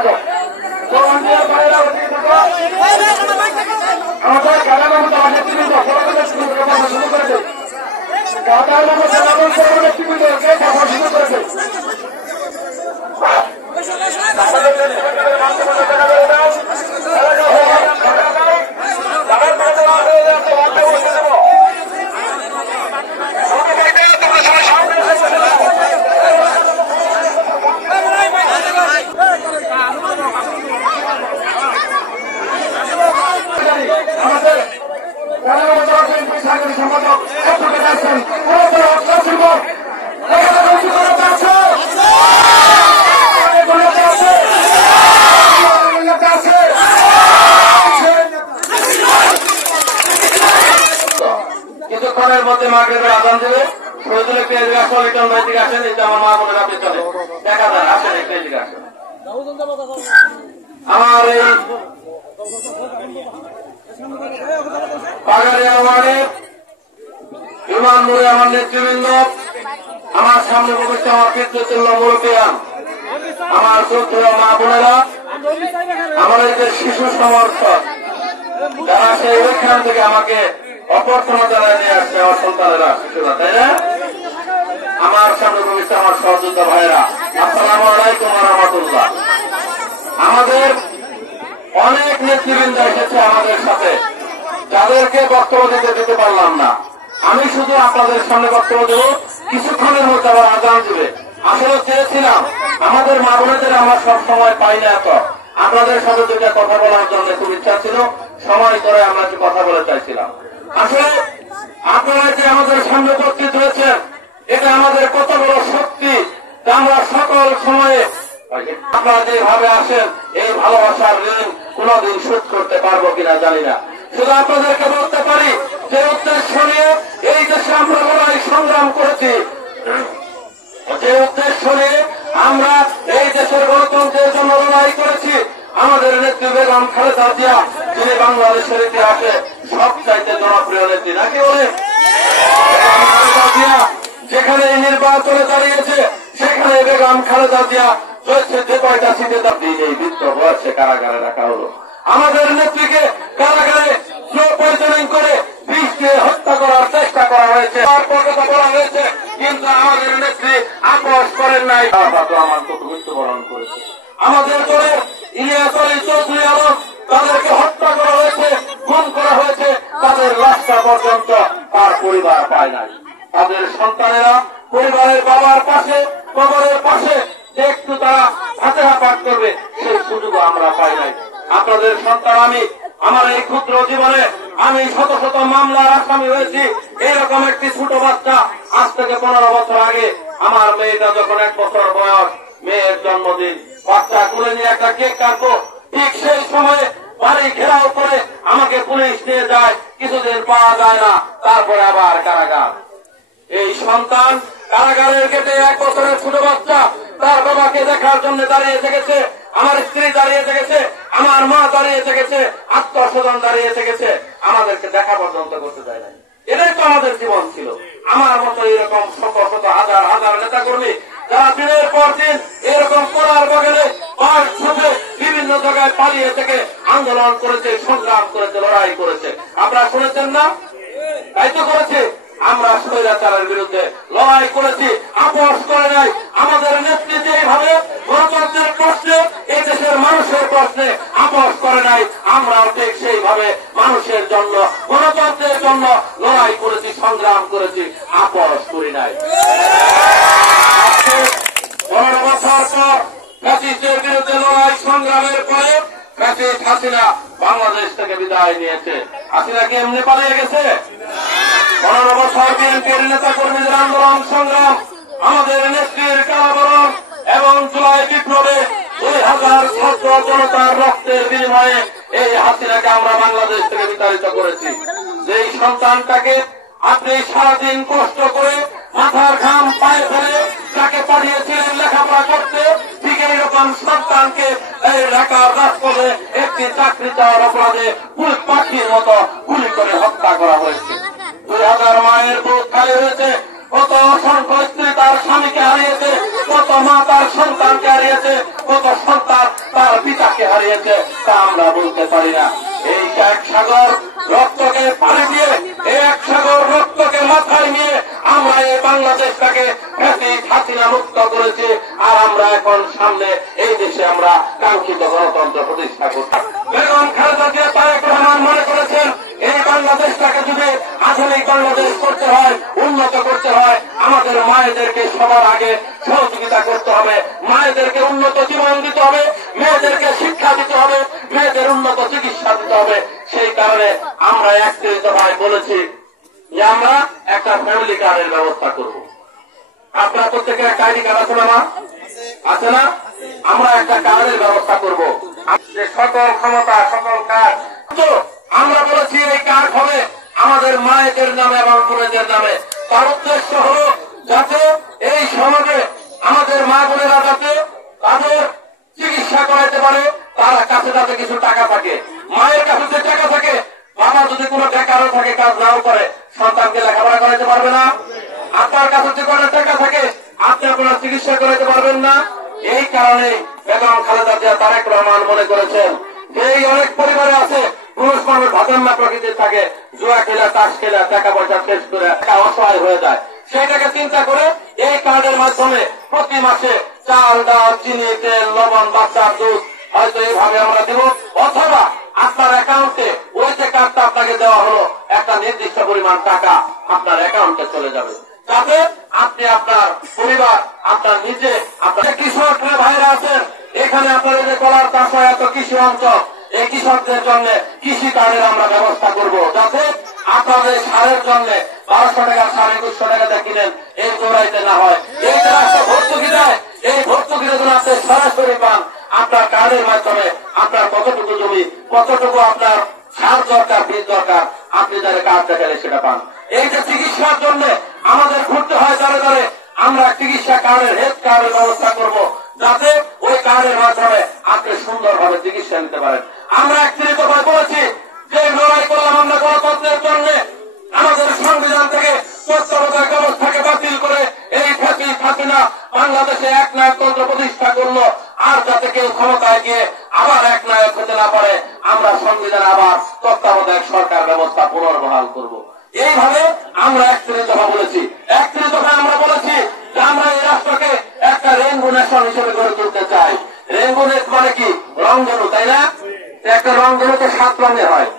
থাকো, জওয়ানদের বাইরে উঠে থাকো। আমাদের কারাগার নেতৃবৃন্দ শুরু করেছে, কারাগার নেতৃবৃন্দকে কথা শুরু করেছে। কিছুক্ষণের মধ্যে মাগরিবের আযান দেবে। শহীদুল একটি এদিকে আসলে লিটন ভাই থেকে আসেন, এটা আমার মা বোনেরা পেছনে দেখা যায়, আসেন একটু এদিকে আসেন। আমার এই পাগাড়িয়া ওয়ার্ডের ইউনিয়ন মোড়ে আমার নেতৃবৃন্দ, আমার সামনে উপস্থিত আমার পিতৃতুল্য মুরব্বিয়ান, আমার শ্রদ্ধেয় মা বোনেরা, আমাদের যে শিশু সমর্থক যারা সেই ওইখান থেকে আমাকে অভ্যর্থনা জানায় নিয়ে আসছে, আমার সন্তানেরা শিশুরা, তাই না? আমার সামনে উপস্থিত আমার সহযোদ্ধা ভাইয়েরা, আসসালামু আলাইকুম ওয়া রাহমাতুল্লাহ। আমাদের অনেক নেতৃবৃন্দ এসেছে আমাদের সাথে, যাদেরকে বক্তব্য দিতে পারলাম না। আমি শুধু আপনাদের সামনে বক্তব্য দেব, কিছুক্ষণের মধ্যে আবার আযান দিবে। আসলে চেয়েছিলাম আমাদের মা বোনেদের আমরা সব সময় পাই না, এত আপনাদের সাথে দুইটা কথা বলার জন্য খুব ইচ্ছা ছিল, সময় করে আমরা একটু কথা বলে চাইছিলাম। আসলে আপনারা যে আমাদের সামনে উপস্থিত হয়েছেন, এটা আমাদের কত বড় শক্তি, আমরা সকল সময়ে আপনারা যেভাবে আসেন এই ভালোবাসার ঋণ কোনদিন শোধ করতে পারবো কিনা জানি না। শুধু আপনাদেরকে বলতে পারি যে উদ্দেশ্য নিয়ে এই দেশে আমরা লড়াই সংগ্রাম করেছি, যে উদ্দেশ্য নিয়ে আমরা এই দেশের গণতন্ত্রের জন্য লড়াই করেছি, আমাদের নেত্রী বেগম খালেদা জিয়া, যিনি বাংলাদেশের ইতিহাসে সবচাইতে জনপ্রিয় নেত্রী, নাকি বলে? খালেদা জিয়া যেখানে নির্বাচনে দাঁড়িয়েছে, সেখানে বেগম খালেদা জিয়া যে কয়টা সিটে তার দিন এই বৃত্ত বয়সে কারাগারে রাখা হলো। আমাদের নেত্রীকে কারাগারে স্লো পয়জনিং করে বিষ দিয়ে হত্যা করার চেষ্টা করা হয়েছে, কথা বলা হয়েছে, কিন্তু আমাদের নেত্রী আপোষ করেন নাই। আমার কত মৃত্যুবরণ করেছে আমাদের দলের ইলিয়াস আলী চৌধুরী আলম, তাদেরকে হত্যা করা হয়েছে, খুন করা হয়েছে, তাদের লাশটা পর্যন্ত তার পরিবার পায় নাই। তাদের সন্তানেরা পরিবারের বাবার পাশে, কবরের পাশে একটু তারা হাতে হাত করবে, সেই সুযোগ আমরা পাই নাই। আপনাদের সন্তান আমি, আমার এই ক্ষুদ্র জীবনে আমি শত শত মামলার আসামি হয়েছি। এইরকম একটি ছোট বাচ্চা, আজ থেকে 15 বছর আগে আমার মেয়েটা যখন 1 বছর বয়স, মেয়ের জন্মদিন, বাচ্চা কোলে নিয়ে একটা কেক কাটবো, ঠিক সেই সময়ে বাড়ি ঘেরাও করে আমাকে পুলিশ নিয়ে যায়, কিছুদিন পাওয়া যায় না, তারপরে আবার কারাগার। এই সন্তান কারাগারের গেটে 1 বছরের ছোট বাচ্চা তার বাবাকে দেখার জন্য দাঁড়িয়ে থেকেছে, আমার স্ত্রী দাঁড়িয়ে থেকেছে, আমার মা দাঁড়িয়ে থেকেছে, আত্মস্বজন দাঁড়িয়ে থেকেছে, আমাদেরকে দেখা পর্যন্ত করতে দেয় নাই। এটাই তো আমাদের জীবন ছিল। আমার মতো এরকম শত শত হাজার হাজার নেতা কর্মী যারা দিনের পর দিন এরকম করার বগলে বিভিন্ন জায়গায় পালিয়ে থেকে আন্দোলন করেছে, সংগ্রাম করেছে, লড়াই করেছে, আপনারা শুনেছেন না? তাই তো করেছে। আমরা স্বৈরাচারের বিরুদ্ধে লড়াই করেছি, আপোষ করে নাই। আমাদের নেত্রী যেভাবে গণতন্ত্রের প্রশ্নে, এই দেশের মানুষের প্রশ্নে আপোষ করে নাই, আমরাও ঠিক সেইভাবে মানুষের জন্য, গণতন্ত্রের জন্য লড়াই করেছি, সংগ্রাম করেছি, আপোষ করি নাই। 15 বছর পর ফ্যাসিস্টের বিরুদ্ধে লড়াই সংগ্রামের পরে ফ্যাসিস্ট হাসিনা বাংলাদেশ থেকে বিদায় নিয়েছে। হাসিনা কি এমনি পালিয়ে গেছে? 15 বছর বিএনপির নেতা কর্মীদের আন্দোলন সংগ্রাম, আমাদের নেত্রীর কারাবরণ এবং জুলাই বিপ্লবে 2000 ছাত্র জনতার রক্তের বিনিময়ে এই হাসিনাকে আমরা বাংলাদেশ থেকে বিতাড়িত করেছি। যেই সন্তানটাকে আপনি সারাদিন কষ্ট করে মাথার ঘাম পায়ে ফেলে যাকে পাঠিয়েছিলেন লেখাপড়া করতে, ঠিক এইরকম সন্তানকে এই ঢাকার রাজপথে একটি চাকরি চাওয়ার অপরাধে পাখির মতো গুলি করে হত্যা করা হয়েছে। 2000 মায়ের বুক খালি হয়েছে, কত অসংখ্য স্ত্রী তার স্বামীকে হারিয়েছে, কত মা তার সন্তানকে হারিয়েছে, কত সন্তান তার দাঁড়িয়েছে তা আমরা বলতে পারি না। এই এক সাগর রক্তকে পানি দিয়ে, এই এক সাগর রক্তকে মাথায় নিয়ে আমরা এই বাংলাদেশটাকে হাসিনা মুক্ত করেছি। আর আমরা এখন সামনে এই দেশে আমরা কাঙ্ক্ষিত গণতন্ত্র প্রতিষ্ঠা করছি। বেগম খালেদা জিয়া তারেক রহমান মনে করেছেন এই বাংলাদেশটাকে যদি আধুনিক বাংলাদেশ করতে হয়, উন্নত করতে হয়, আমাদের মায়েদেরকে সবার আগে সহযোগিতা করতে হবে, মায়েদেরকে উন্নত জীবন দিতে হবে, মেয়েদেরকে শিক্ষা দিতে হবে, মেয়েদের উন্নত চিকিৎসা দিতে হবে। সেই কারণে আমরা 31 দফায় বলেছি যে আমরা একটা ফ্যামিলি কার্ডের ব্যবস্থা করব। আপনার প্রত্যেকের একটা আইডি কার্ড আছে না? আছে না? আমরা একটা কার্ডের ব্যবস্থা করব, যে সকল ক্ষমতা সকল কাজ আমরা বলেছি এই কার্ড হবে আমাদের মায়েদের নামে এবং বোনেদের নামে। তার উদ্দেশ্য হল যাতে এই সমাজে আমাদের মা বোনেরা যাতে তাদের চিকিৎসা করাইতে পারে, তার কাছে যাতে কিছু টাকা থাকে। মায়ের কাছে যে টাকা থাকে, বাবা যদি কোনো বেকারও থাকে, কাজ নাও করে, সন্তানকে লেখাপড়া করাইতে পারবে না। আপনার কাছে যে কোনো টাকা থাকে, আপনি আপনার চিকিৎসা করাইতে পারবেন না। এই কারণে বেগম খালেদা জিয়া তারেক রহমান মনে করেছেন যে এই অনেক পরিবারে আছে পুরুষ মানুষ ভাতান্না প্রকৃতির থাকে, জুয়া খেলা, তাস খেলা, টাকা পয়সা শেষ করে অসহায় হয়ে যায়। সেইটাকে চিন্তা করে এই কার্ডের মাধ্যমে প্রতি মাসে চাল, ডাল, চিনি, তেল, লবণ, বাচ্চার দুধ হয়তো এইভাবে আমরা দেব, অথবা আপনার অ্যাকাউন্টে ওই যে কার্ডটা আপনাকে দেওয়া হলো একটা নির্দিষ্ট পরিমাণ টাকা আপনার অ্যাকাউন্টে চলে যাবে, যাতে আপনি আপনার পরিবার, আপনার নিজে, আপনার কৃষক ভাইরা আছেন এখানে, আপনার এই যে কলার চাষ হয় এত কৃষি অঞ্চল, এই কৃষকদের জন্য কৃষি কার্ডের আমরা ব্যবস্থা করব, যাতে আপনাদের সারের জন্য 1200 টাকা সার 2100 টাকা কিনেন, এই জোড়াইতে না হয়। এই যে রাস্তা ভর্তুকি দেয়, এই ভর্তুকির জন্য আপনি সরাসরি পান আপনার কার্ডের মাধ্যমে। আপনার কতটুকু জমি, কতটুকু আপনার সার দরকার, বীজ দরকার, আপনি যারা কার্ড দেখালে সেটা পান। এই যে চিকিৎসার জন্য আমাদের ঘুরতে হয় দাঁড়ে দাঁড়ে, আমরা চিকিৎসা কার্ডের, হেলথ কার্ডের ব্যবস্থা করব, যাতে ওই কার্ডের মাধ্যমে আপনি সুন্দরভাবে চিকিৎসা নিতে পারেন। আমরা 31 দফায় বলেছি যে লড়াই করলাম আমরা গণতন্ত্রের জন্য, আমাদের সংবিধান থেকে তত্ত্বাবধায়ক ব্যবস্থাকে বাতিল করে এই হাসিনা বাংলাদেশে একনায়কতন্ত্র প্রতিষ্ঠা করলো। আর যাতে কেউ ক্ষমতায় গিয়ে আবার একনায়ক হতে না পারে, আমরা সংবিধানে আবার তত্ত্বাবধায়ক সরকার ব্যবস্থা পুনর্বহাল করব। এইভাবে আমরা 31 দফা বলেছি। 31 দফায় আমরা বলেছি যে আমরা এই রাষ্ট্রকে একটা রেইনবো নেশন হিসেবে গড়ে তুলতে চাই। রেইনবো নেশন মানে কি? রংধনু, তাই না? একটা রংধনু তো 7 রঙের হয়।